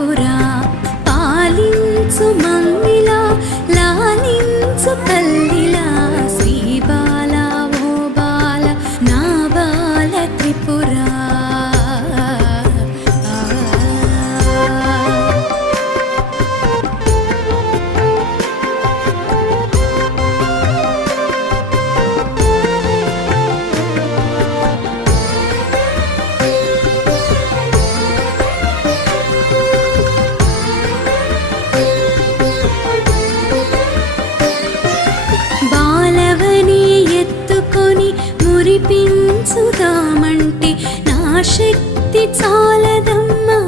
త్రిపుర పాలించు మమ్మిలా లాలించు తల్లిలా శ్రీ బాల ఓ బాల నా బాల త్రిపుర మురిపించుదామంటే నా శక్తి చాలదమ్మా